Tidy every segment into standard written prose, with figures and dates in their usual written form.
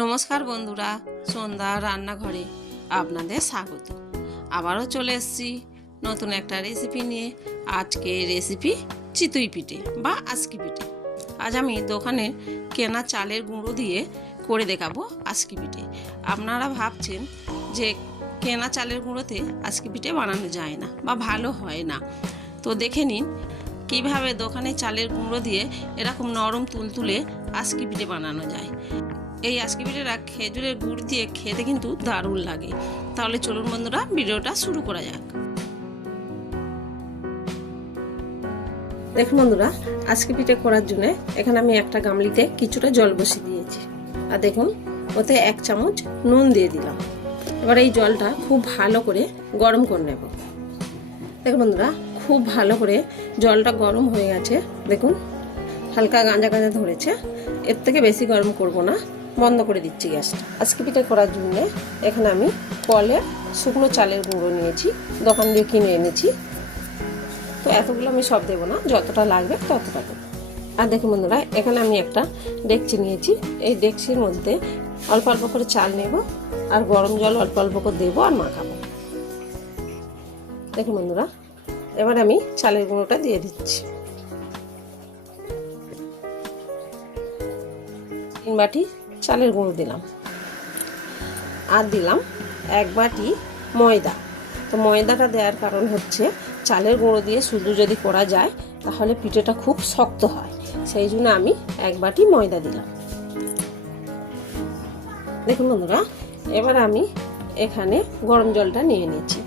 নমস্কার বন্ধুরা, সন্ধ্যা রান্নাঘরে আপনাদের স্বাগত। আবারও চলে এসেছি নতুন একটা রেসিপি নিয়ে। আজকে রেসিপি চিতই পিঠে বা আজকি পিঠে। আজ আমি দোকানের কেনা চালের গুঁড়ো দিয়ে করে দেখাবো আজকি পিঠে। আপনারা ভাবছেন যে কেনা চালের গুঁড়োতে আজকি পিঠে বানানো যায় না বা ভালো হয় না, তো দেখে নিন কীভাবে দোকানে চালের গুঁড়ো দিয়ে এরকম নরম তুলতুলে আজকি পিঠে বানানো যায়। এই আজকে পিঠেটা খেজুরের গুড় দিয়ে খেতে কিন্তু দারুণ লাগে। তাহলে চলুন বন্ধুরা, ভিডিওটা শুরু করা যাক। দেখুন বন্ধুরা, আজকে পিঠে করার জন্য এখানে আমি একটা গামলিতে কিছুটা জল বসিয়ে দিয়েছি, আর দেখুন ওতে 1 চামচ নুন দিয়ে দিলাম। এবার এই জলটা খুব ভালো করে গরম করে নেব। দেখুন বন্ধুরা, খুব ভালো করে জলটা গরম হয়ে গেছে। দেখুন হালকা গাঁজা গাঁজা ধরেছে। এর থেকে বেশি গরম করব না, বন্ধ করে দিচ্ছি গ্যাসটা। আজকে পিঠে করার জন্য এখানে আমি কলের শুকনো চালের গুঁড়ো নিয়েছি, দোকান দিয়ে কিনে এনেছি। তো এতগুলো আমি সব দেবো না, যতটা লাগবে ততটা দেবো। আর দেখুন বন্ধুরা, এখানে আমি একটা ডেকচি নিয়েছি। এই ডেকচির মধ্যে অল্প অল্প করে চাল নেব আর গরম জল অল্প অল্প করে দেবো আর মাখাবো। দেখুন বন্ধুরা, এবার আমি চালের গুঁড়োটা দিয়ে দিচ্ছি। 3 বাটি চালের গুঁড়ো দিলাম, আর দিলাম 1 বাটি ময়দা। তো ময়দাটা দেওয়ার কারণ হচ্ছে চালের গুঁড়ো দিয়ে শুধু যদি করা যায় তাহলে পিঠেটা খুব শক্ত হয়, সেই জন্য আমি 1 বাটি ময়দা দিলাম। দেখুন বন্ধুরা, এবার আমি এখানে গরম জলটা নিয়ে নিয়েছি।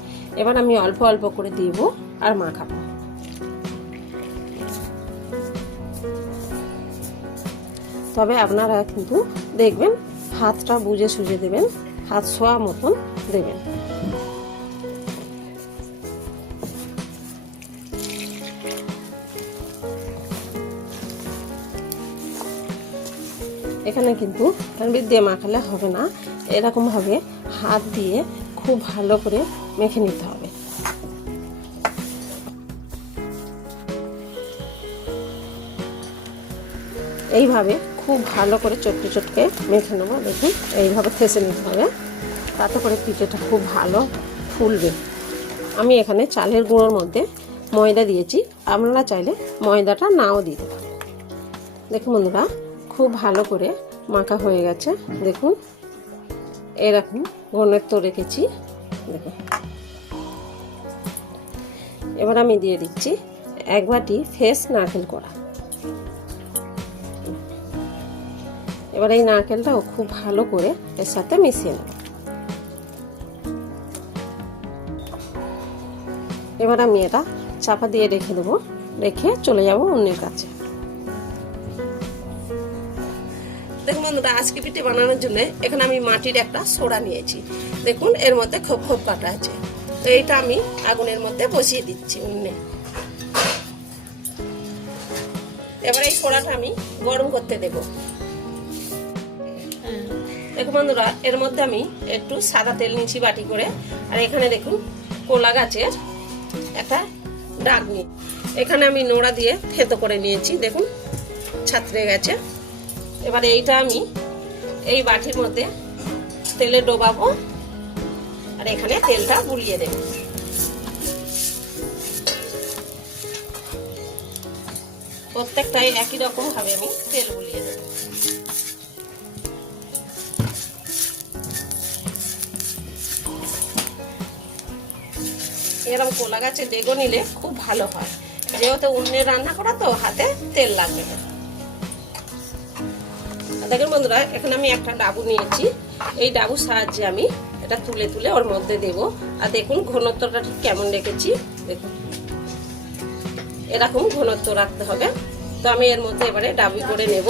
এবার আমি অল্প অল্প করে দিব আর মাখাবো। তবে আপনারা কিন্তু দেখবেন হাতটা বুঝে সুঝে দেবেন, হাত ছোঁয়া মতন দেবেন। এখানে কিন্তু হ্যান্ডবিট দিয়ে মাখালে হবে না, এরকমভাবে হাত দিয়ে খুব ভালো করে মেখে নিতে হবে। এইভাবে খুব ভালো করে চটকে চটকে মেখে নেবো। দেখুন এইভাবে থেসে নিতে হবে, তাতে করে পিঠেটা খুব ভালো ফুলবে। আমি এখানে চালের গুঁড়োর মধ্যে ময়দা দিয়েছি, আপনারা চাইলে ময়দাটা নাও দিতে পারেন। দেখুন বন্ধুরা, খুব ভালো করে মাখা হয়ে গেছে। দেখুন এরকম ঘনত্ব রেখেছি। দেখুন এবার আমি দিয়ে দিচ্ছি 1 বাটি ফ্রেশ নারকেল কোড়া। এবার এই নারকেলটাও খুব ভালো করে এর সাথে মিশিয়ে নেব। এবার আমি এটা চাপা দিয়ে রেখে দেবো, রেখে চলে যাব অন্যের কাছে। দেখুন বন্ধুরা, আজকে পিঠে বানানোর জন্য এখানে আমি মাটির একটা সোড়া নিয়েছি। দেখুন এর মধ্যে খোপ খোপ কাটা আছে। তো এইটা আমি আগুনের মধ্যে বসিয়ে দিচ্ছি উনুনে। এবার এই সোড়াটা আমি গরম করতে দেব। দেখুন বন্ধুরা, এর মধ্যে আমি একটু সাদা তেল নিয়েছি বাটি করে, আর এখানে দেখুন কলা গাছের একটা ডাগ নিয়ে এখানে আমি নোড়া দিয়ে থেতো করে নিয়েছি। দেখুন ছাতরে গেছে। এবার এইটা আমি এই বাটির মধ্যে তেলে ডোবাবো, আর এখানে তেলটা বুলিয়ে দেব। প্রত্যেকটাই একই রকম ভাবে আমি তেল বুলিয়ে দেব। এরকম কলা গাছের ডেগো নিলে খুব ভালো হয়, যেহেতু উনুনে রান্না করা তো হাতে তেল লাগবে না। দেখুন বন্ধুরা, এখানে আমি একটা ডাবু নিয়েছি। এই ডাবুর সাহায্যে আমি এটা তুলে তুলে ওর মধ্যে দেব। আর দেখুন ঘনত্বটা ঠিক কেমন রেখেছি। দেখুন এরকম ঘনত্ব রাখতে হবে। তো আমি এর মধ্যে এবারে ডাবু করে নেব।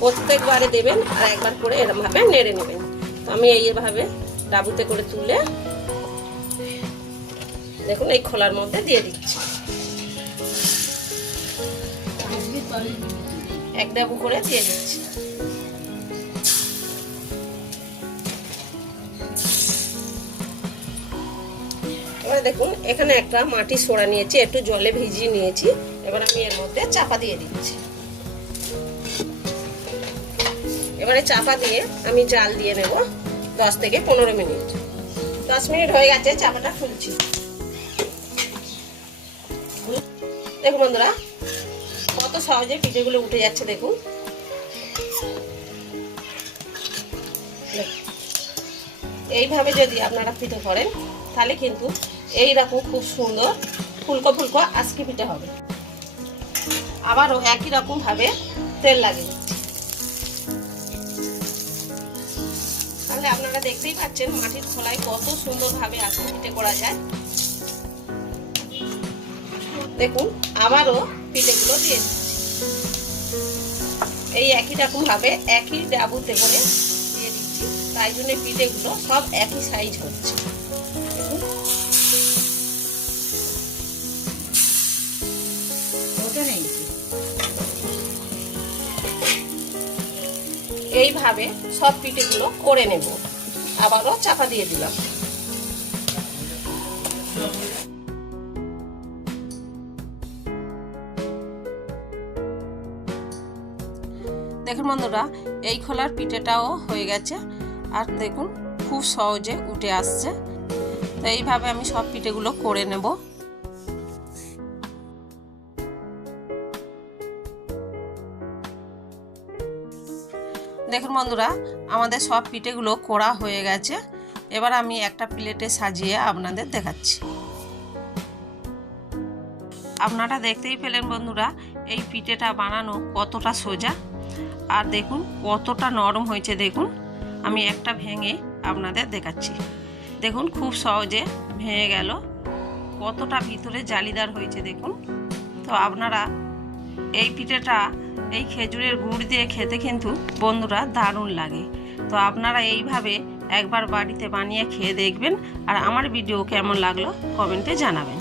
প্রত্যেকবারে দেবেন আর একবার করে এরকমভাবে নেড়ে নেবেন। তো আমি এইভাবে ডাবুতে করে তুলে দেখুন এই খোলার মধ্যে দিয়ে দিচ্ছি। 1 ডাবু করে দিয়ে দিচ্ছি। এবার দেখুন এখানে একটা মাটি সোড়া নিয়েছি, একটু জলে ভিজিয়ে নিয়েছি। এবার আমি এর মধ্যে চাপা দিয়ে দিচ্ছি। এবারে চাপা দিয়ে আমি জাল দিয়ে নেব 10 থেকে 15 মিনিট। 10 মিনিট হয়ে গেছে, চাপাটা খুলছি। দেখুন বন্ধুরা কত সহজে পিঠেগুলো উঠে যাচ্ছে। দেখুন এইভাবে যদি আপনারা পিঠে করেন তাহলে কিন্তু এইরকম খুব সুন্দর ফুলকো ফুলকো আজকে পিঠে হবে। আবারও একই রকম ভাবে তেল লাগিয়ে তাহলে আপনারা দেখতেই পাচ্ছেন মাটির খোলায় কত সুন্দরভাবে আজকে পিঠে করা যায়। দেখুন আবারও পিঠেগুলো দিয়ে এই একই রকম ভাবে একই ডাবুতে করে দিয়ে দিচ্ছি, তাই জন্য পিঠেগুলো সব একই সাইজ হচ্ছে। দেখুন এইভাবে সব পিঠেগুলো করে নেব। আবারও চাপা দিয়ে দিলাম। দেখুন বন্ধুরা এই খোলার পিঠেটাও হয়ে গেছে, আর দেখুন খুব সহজে উঠে আসছে। তো এইভাবে আমি সব পিঠেগুলো করে নেব। দেখুন বন্ধুরা আমাদের সব পিঠেগুলো করা হয়ে গেছে। এবার আমি একটা প্লেটে সাজিয়ে আপনাদের দেখাচ্ছি। আপনারা দেখতেই পেলেন বন্ধুরা এই পিঠেটা বানানো কতটা সোজা, আর দেখুন কতটা নরম হয়েছে। দেখুন আমি একটা ভেঙে আপনাদের দেখাচ্ছি। দেখুন খুব সহজে ভেঙে গেল, কতটা ভিতরে জালিদার হয়েছে দেখুন। তো আপনারা এই পিঠেটা এই খেজুরের গুড় দিয়ে খেতে কিন্তু বন্ধুরা দারুণ লাগে। তো আপনারা এইভাবে একবার বাড়িতে বানিয়ে খেয়ে দেখবেন, আর আমার ভিডিও কেমন লাগলো কমেন্টে জানাবেন।